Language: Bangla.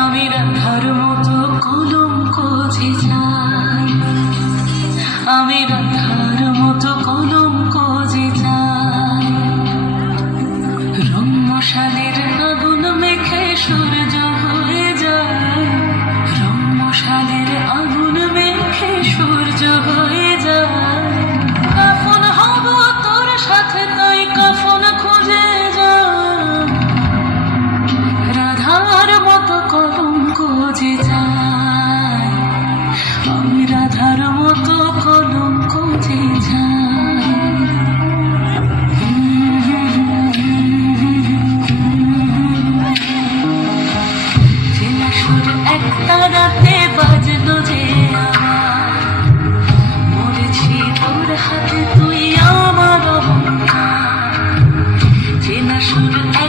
আমি রাধার মতো কলঙ্ক যে চাই, আমি রাধার মতো কলঙ্ক যে চাই। রং মশালে